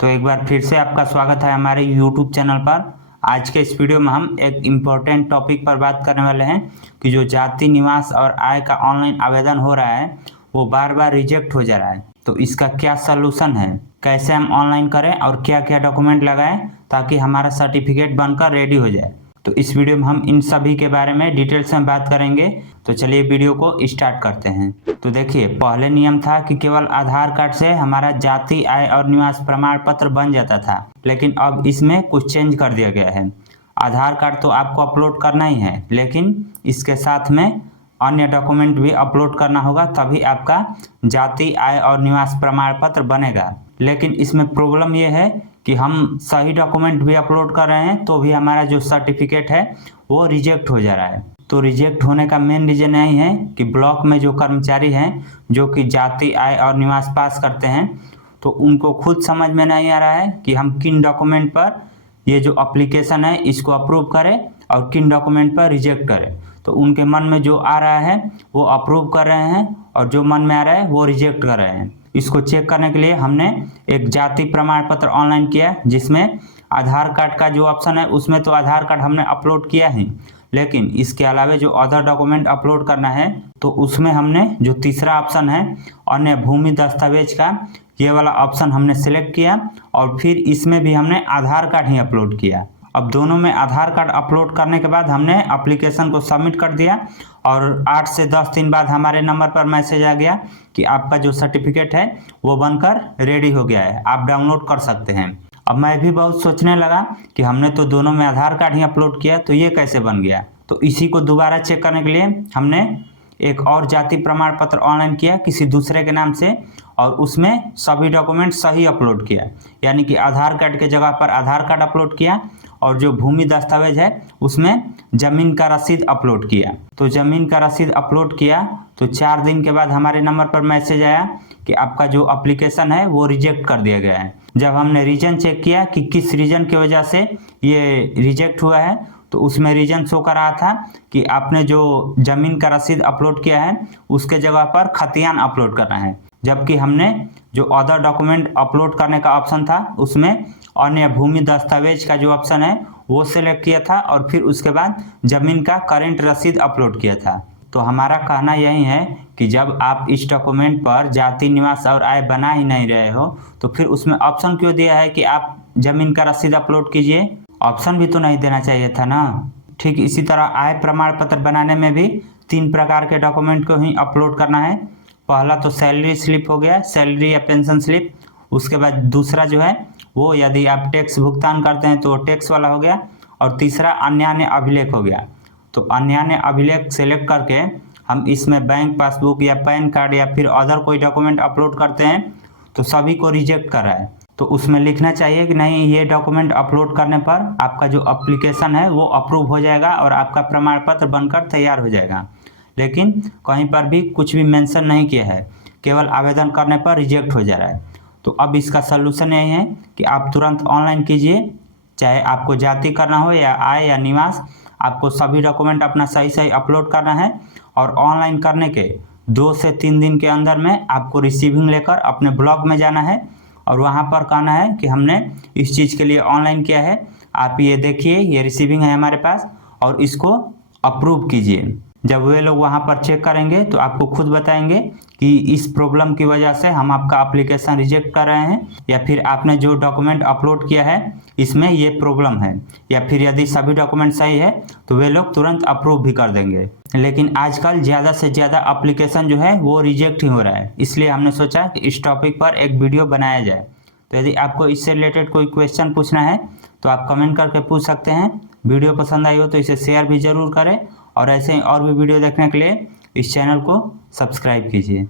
तो एक बार फिर से आपका स्वागत है हमारे YouTube चैनल पर। आज के इस वीडियो में हम एक इम्पोर्टेंट टॉपिक पर बात करने वाले हैं कि जो जाति निवास और आय का ऑनलाइन आवेदन हो रहा है वो बार बार रिजेक्ट हो जा रहा है। तो इसका क्या सलूशन है, कैसे हम ऑनलाइन करें और क्या क्या डॉक्यूमेंट लगाएं ताकि हमारा सर्टिफिकेट बनकर रेडी हो जाए। तो इस वीडियो में हम इन सभी के बारे में डिटेल्स में बात करेंगे। तो चलिए वीडियो को स्टार्ट करते हैं। तो देखिए, पहले नियम था कि केवल आधार कार्ड से हमारा जाति, आय और निवास प्रमाण पत्र बन जाता था, लेकिन अब इसमें कुछ चेंज कर दिया गया है। आधार कार्ड तो आपको अपलोड करना ही है, लेकिन इसके साथ में अन्य डॉक्यूमेंट भी अपलोड करना होगा, तभी आपका जाति, आय और निवास प्रमाण पत्र बनेगा। लेकिन इसमें प्रॉब्लम ये है कि हम सही डॉक्यूमेंट भी अपलोड कर रहे हैं तो भी हमारा जो सर्टिफिकेट है वो रिजेक्ट हो जा रहा है। तो रिजेक्ट होने का मेन रीजन यही है कि ब्लॉक में जो कर्मचारी हैं जो कि जाति, आय और निवास पास करते हैं, तो उनको खुद समझ में नहीं आ रहा है कि हम किन डॉक्यूमेंट पर ये जो एप्लीकेशन है इसको अप्रूव करें और किन डॉक्यूमेंट पर रिजेक्ट करें। तो उनके मन में जो आ रहा है वो अप्रूव कर रहे हैं और जो मन में आ रहा है वो रिजेक्ट कर रहे हैं। इसको चेक करने के लिए हमने एक जाति प्रमाण पत्र ऑनलाइन किया, जिसमें आधार कार्ड का जो ऑप्शन है उसमें तो आधार कार्ड हमने अपलोड किया ही, लेकिन इसके अलावा जो अदर डॉक्यूमेंट अपलोड करना है तो उसमें हमने जो तीसरा ऑप्शन है अन्य भूमि दस्तावेज का, ये वाला ऑप्शन हमने सेलेक्ट किया और फिर इसमें भी हमने आधार कार्ड ही अपलोड किया। अब दोनों में आधार कार्ड अपलोड करने के बाद हमने एप्लीकेशन को सबमिट कर दिया और 8 से 10 दिन बाद हमारे नंबर पर मैसेज आ गया कि आपका जो सर्टिफिकेट है वो बनकर रेडी हो गया है, आप डाउनलोड कर सकते हैं। अब मैं भी बहुत सोचने लगा कि हमने तो दोनों में आधार कार्ड ही अपलोड किया, तो ये कैसे बन गया। तो इसी को दोबारा चेक करने के लिए हमने एक और जाति प्रमाण पत्र ऑनलाइन किया किसी दूसरे के नाम से, और उसमें सभी डॉक्यूमेंट सही अपलोड किया, यानी कि आधार कार्ड के जगह पर आधार कार्ड अपलोड किया और जो भूमि दस्तावेज है उसमें जमीन का रसीद अपलोड किया। तो जमीन का रसीद अपलोड किया तो 4 दिन के बाद हमारे नंबर पर मैसेज आया कि आपका जो एप्लीकेशन है वो रिजेक्ट कर दिया गया है। जब हमने रीजन चेक किया कि किस रीजन की वजह से ये रिजेक्ट हुआ है, तो उसमें रीजन शो कर रहा था कि आपने जो जमीन का रसीद अपलोड किया है उसके जगह पर खतियान अपलोड करना है, जबकि हमने जो अदर डॉक्यूमेंट अपलोड करने का ऑप्शन था उसमें अन्य भूमि दस्तावेज का जो ऑप्शन है वो सिलेक्ट किया था और फिर उसके बाद जमीन का करेंट रसीद अपलोड किया था। तो हमारा कहना यही है कि जब आप इस डॉक्यूमेंट पर जाति, निवास और आय बना ही नहीं रहे हो तो फिर उसमें ऑप्शन क्यों दिया है कि आप जमीन का रसीद अपलोड कीजिए। ऑप्शन भी तो नहीं देना चाहिए था ना। ठीक इसी तरह आय प्रमाण पत्र बनाने में भी 3 प्रकार के डॉक्यूमेंट को ही अपलोड करना है। पहला तो सैलरी स्लिप हो गया, सैलरी या पेंशन स्लिप। उसके बाद दूसरा जो है वो यदि आप टैक्स भुगतान करते हैं तो टैक्स वाला हो गया, और तीसरा अन्य अभिलेख हो गया। तो अन्य अभिलेख सेलेक्ट करके हम इसमें बैंक पासबुक या पैन कार्ड या फिर अदर कोई डॉक्यूमेंट अपलोड करते हैं तो सभी को रिजेक्ट कर रहा है। तो उसमें लिखना चाहिए कि नहीं, ये डॉक्यूमेंट अपलोड करने पर आपका जो एप्लीकेशन है वो अप्रूव हो जाएगा और आपका प्रमाण पत्र बनकर तैयार हो जाएगा। लेकिन कहीं पर भी कुछ भी मेंशन नहीं किया है, केवल आवेदन करने पर रिजेक्ट हो जा रहा है। तो अब इसका सलूशन यही है कि आप तुरंत ऑनलाइन कीजिए, चाहे आपको जाति करना हो या आय या निवास, आपको सभी डॉक्यूमेंट अपना सही सही अपलोड करना है और ऑनलाइन करने के 2 से 3 दिन के अंदर में आपको रिसीविंग लेकर अपने ब्लॉक में जाना है और वहाँ पर कहना है कि हमने इस चीज़ के लिए ऑनलाइन किया है, आप ये देखिए ये रिसीविंग है हमारे पास और इसको अप्रूव कीजिए। जब वे लोग वहाँ पर चेक करेंगे तो आपको खुद बताएंगे कि इस प्रॉब्लम की वजह से हम आपका एप्लीकेशन रिजेक्ट कर रहे हैं, या फिर आपने जो डॉक्यूमेंट अपलोड किया है इसमें ये प्रॉब्लम है, या फिर यदि सभी डॉक्यूमेंट सही है तो वे लोग तुरंत अप्रूव भी कर देंगे। लेकिन आजकल ज़्यादा से ज़्यादा एप्लीकेशन जो है वो रिजेक्ट ही हो रहा है, इसलिए हमने सोचा कि इस टॉपिक पर एक वीडियो बनाया जाए। तो यदि आपको इससे रिलेटेड कोई क्वेश्चन पूछना है तो आप कमेंट करके पूछ सकते हैं। वीडियो पसंद आई हो तो इसे शेयर भी ज़रूर करें और ऐसे ही और भी वीडियो देखने के लिए इस चैनल को सब्सक्राइब कीजिए।